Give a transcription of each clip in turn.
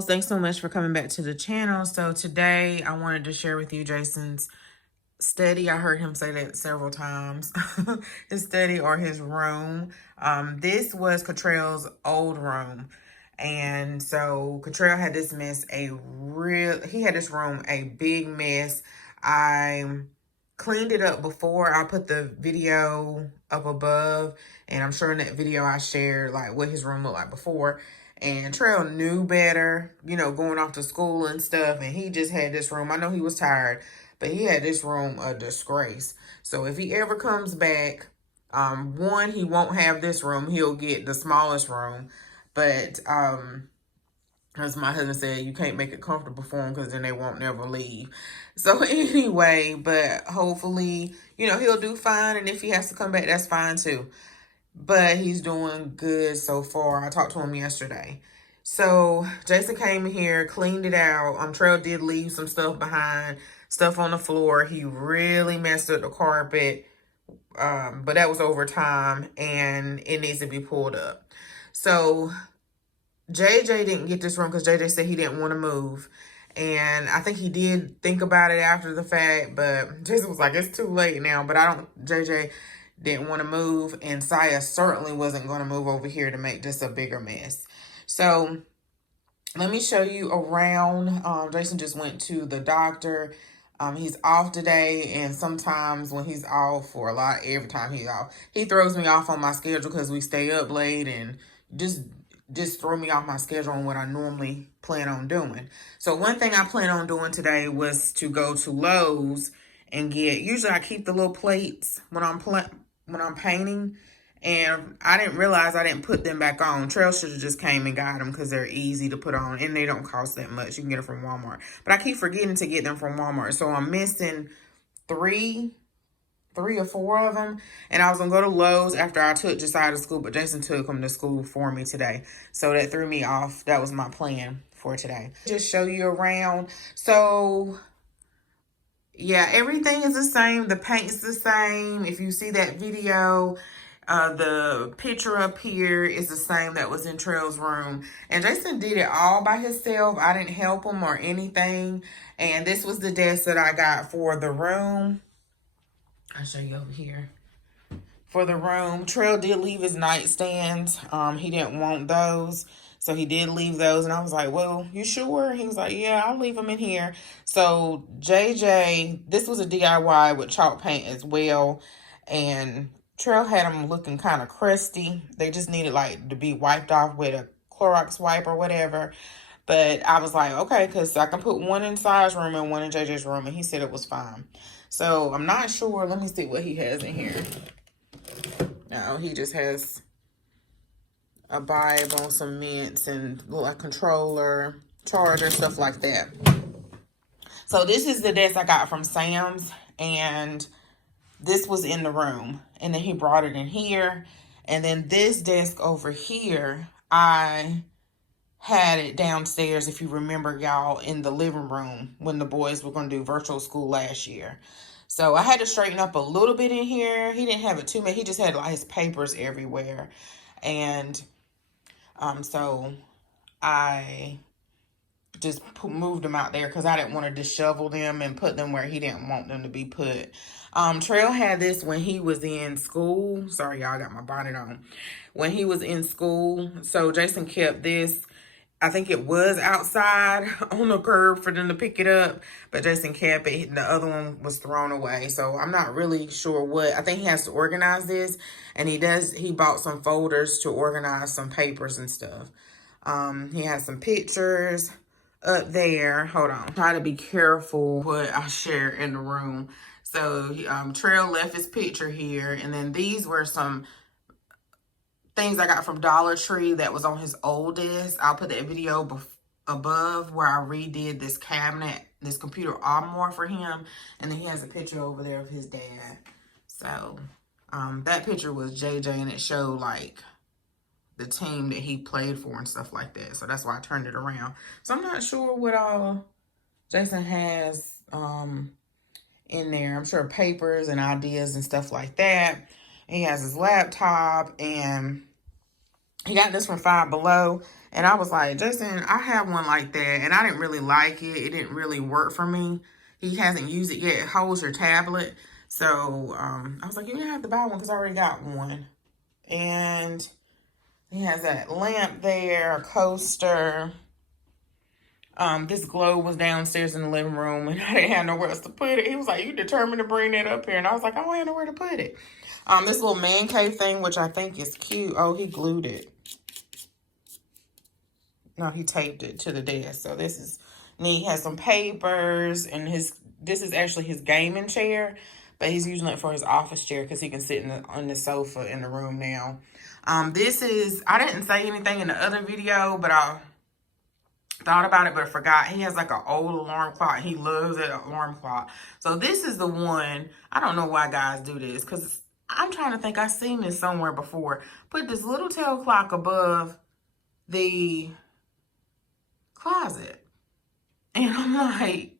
Lows, thanks so much for coming back to the channel. So today I wanted to share with you Jason's study. I heard him say that several times. His study or his room. This was Cottrell's old room. And so Cottrell had this mess he had this room a big mess. I cleaned it up before. I put the video up above, and I'm sure in that video I shared like what his room looked like before. And Trail knew better, you know, going off to school and stuff. And he just had this room. I know he was tired, but he had this room a disgrace. So if he ever comes back, one, he won't have this room. He'll get the smallest room. But as my husband said, you can't make it comfortable for them because then they won't never leave. So anyway, but hopefully, you know, he'll do fine. And if he has to come back, that's fine too. But he's doing good so far. I talked to him yesterday. So Jason came here, cleaned it out. Trail did leave some stuff behind, stuff on the floor. He really messed up the carpet. But that was over time and it needs to be pulled up. So JJ didn't get this room because JJ said he didn't want to move. And I think he did think about it after the fact, but Jason was like, it's too late now. But JJ didn't want to move, and Saya certainly wasn't going to move over here to make just a bigger mess. So let me show you around. Jason just went to the doctor. He's off today, and sometimes when he's off, or every time he's off, he throws me off on my schedule because we stay up late and just throw me off my schedule on what I normally plan on doing. So one thing I plan on doing today was to go to Lowe's and usually I keep the little plates when I'm painting, and I didn't realize I didn't put them back on. Trail should have just came and got them because they're easy to put on and they don't cost that much. You can get them from Walmart. But I keep forgetting to get them from Walmart. So I'm missing three or four of them, and I was gonna go to Lowe's after I took Josiah to school, but Jason took him to school for me today, so that threw me off. That was my plan for today. Just show you around. So yeah, everything is the same. The paint's the same. If you see that video, the picture up here is the same that was in Trail's room. And Jason did it all by himself. I didn't help him or anything. And this was the desk that I got for the room. I'll show you over here. For the room, Trail did leave his nightstands. He didn't want those. So he did leave those. And I was like, well, you sure? He was like, yeah, I'll leave them in here. So JJ, this was a DIY with chalk paint as well. And Trail had them looking kind of crusty. They just needed like to be wiped off with a Clorox wipe or whatever. But I was like, okay, because I can put one in Si's room and one in JJ's room. And he said it was fine. So I'm not sure. Let me see what he has in here. No, he just has a Bible, some mints, and a controller, charger, stuff like that. So this is the desk I got from Sam's, and this was in the room. And then he brought it in here. And then this desk over here, I had it downstairs, if you remember, y'all, in the living room when the boys were going to do virtual school last year. So I had to straighten up a little bit in here. He didn't have it too much. He just had like his papers everywhere. And so I just moved them out there because I didn't want to dishevel them and put them where he didn't want them to be put. Trail had this when he was in school. Sorry, y'all, I got my bonnet on. When he was in school. So Jason kept this. I think it was outside on the curb for them to pick it up, but Jason kept it. The other one was thrown away. So I'm not really sure what. I think he has to organize this, and he bought some folders to organize some papers and stuff. He has some pictures up there. Hold on. Try to be careful what I share in the room. So Trail left his picture here, and then these were some things I got from Dollar Tree that was on his old desk. I'll put that video above where I redid this cabinet, this computer armoire for him. And then he has a picture over there of his dad. So that picture was JJ, and it showed like the team that he played for and stuff like that. So that's why I turned it around. So I'm not sure what all Jason has in there. I'm sure papers and ideas and stuff like that. He has his laptop, and He got this from Five Below. And I was like, Jason, I have one like that. And I didn't really like it. It didn't really work for me. He hasn't used it yet. It holds your tablet. So I was like, you're going to have to buy one because I already got one. And he has that lamp there, a coaster. This globe was downstairs in the living room and I didn't have nowhere else to put it. He was like, you determined to bring that up here. And I was like, I don't have nowhere to put it. This little man cave thing, which I think is cute. Oh, he glued it. No, he taped it to the desk. So this is neat. He has some papers and this is actually his gaming chair, but he's using it for his office chair because he can sit on the sofa in the room now. I didn't say anything in the other video, but I thought about it, but I forgot. He has like an old alarm clock. He loves that alarm clock. So this is the one. I don't know why guys do this because I'm trying to think. I've seen this somewhere before. Put this little tail clock above the closet. And I'm like,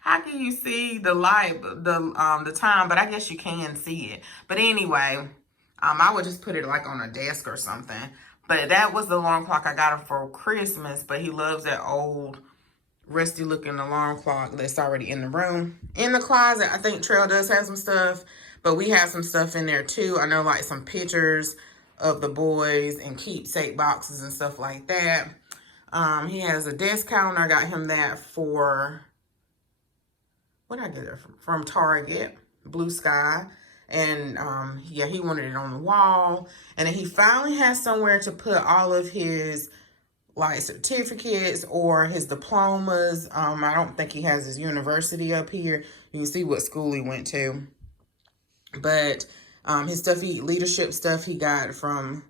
how can you see the light, the time? But I guess you can see it. But anyway, I would just put it like on a desk or something. But that was the alarm clock I got him for Christmas. But he loves that old, rusty looking alarm clock that's already in the room. In the closet, I think Trail does have some stuff. But we have some stuff in there too. I know like some pictures of the boys and keepsake boxes and stuff like that. He has a desk counter. I got him that for, what did I get it from Target, Blue Sky. And yeah, he wanted it on the wall. And then he finally has somewhere to put all of his like certificates or his diplomas. I don't think he has his university up here. You can see what school he went to. But his stuff, leadership stuff he got from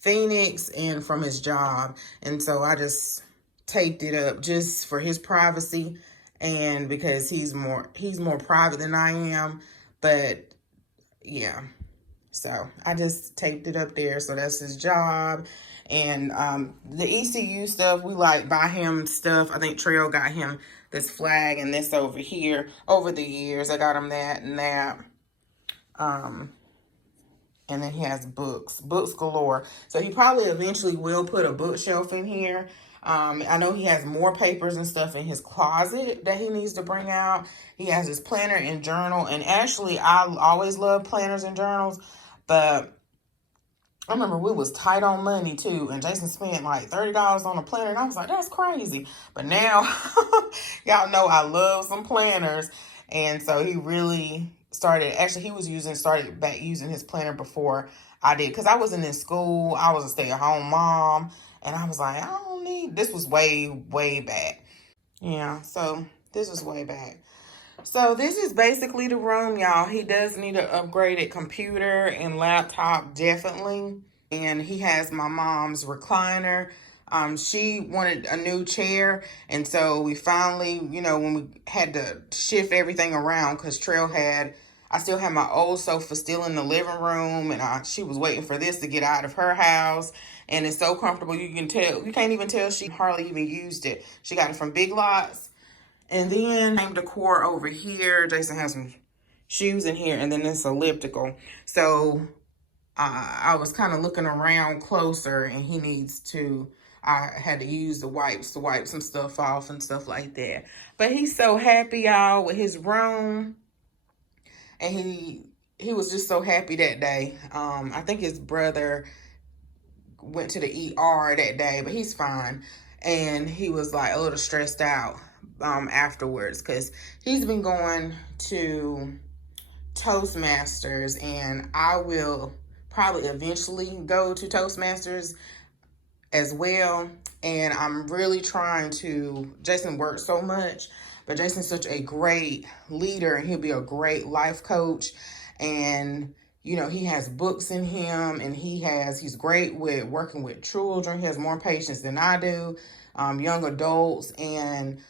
Phoenix and from his job. And so I just taped it up just for his privacy and because he's more private than I am. But yeah, so I just taped it up there. So that's his job. And the ECU stuff, we like buy him stuff. I think Trail got him this flag and this over here. Over the years, I got him that and that. And then he has books galore. So he probably eventually will put a bookshelf in here. I know he has more papers and stuff in his closet that he needs to bring out. He has his planner and journal. And actually, I always love planners and journals. But I remember we was tight on money too. And Jason spent like $30 on a planner. And I was like, that's crazy. But now, y'all know I love some planners. And so he really started back using his planner before I did. Because I wasn't in school. I was a stay-at-home mom. And I was like, I don't need, this was way, way back. Yeah, so this was way back. So this is basically the room, y'all. He does need an upgraded computer and laptop, definitely. And he has my mom's recliner. She wanted a new chair. And so we finally, when we had to shift everything around because I still had my old sofa still in the living room. And she was waiting for this to get out of her house. And it's so comfortable. You can't even tell she hardly even used it. She got it from Big Lots. And then home decor over here. Jason has some shoes in here. And then this elliptical. So I was kind of looking around closer and I had to use the wipes to wipe some stuff off and stuff like that. But he's so happy, y'all, with his room. And he was just so happy that day. I think his brother went to the ER that day, but he's fine. And he was like a little stressed out afterwards because he's been going to Toastmasters, and I will probably eventually go to Toastmasters as well. And I'm really trying to, Jason works so much, but Jason's such a great leader and he'll be a great life coach. And he has books in him and he's great with working with children. He has more patience than I do, young adults, and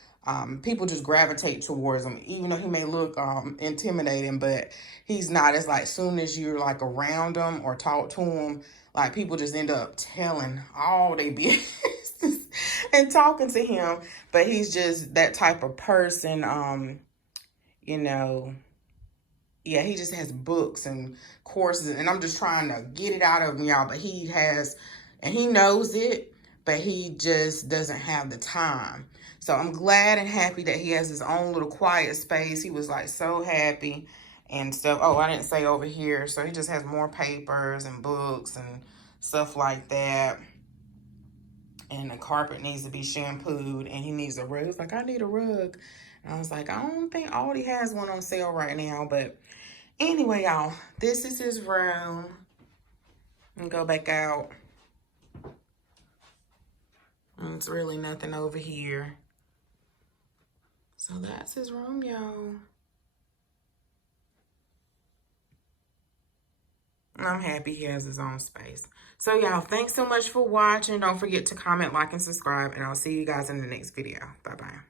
people just gravitate towards him, even though he may look intimidating, but he's not. It's like soon as you're like around him or talk to him, like people just end up telling all their business and talking to him. But he's just that type of person, yeah, he just has books and courses, and I'm just trying to get it out of him, y'all. But he has And he knows it, but he just doesn't have the time. So I'm glad and happy that he has his own little quiet space. He was like so happy and stuff. Oh, I didn't say over here. So he just has more papers and books and stuff like that. And the carpet needs to be shampooed and he needs a rug. He's like, I need a rug. And I was like, I don't think Aldi has one on sale right now. But anyway, y'all, this is his room. And go back out. And it's really nothing over here. So that's his room, y'all. I'm happy he has his own space. So, y'all, thanks so much for watching. Don't forget to comment, like, and subscribe. And I'll see you guys in the next video. Bye-bye.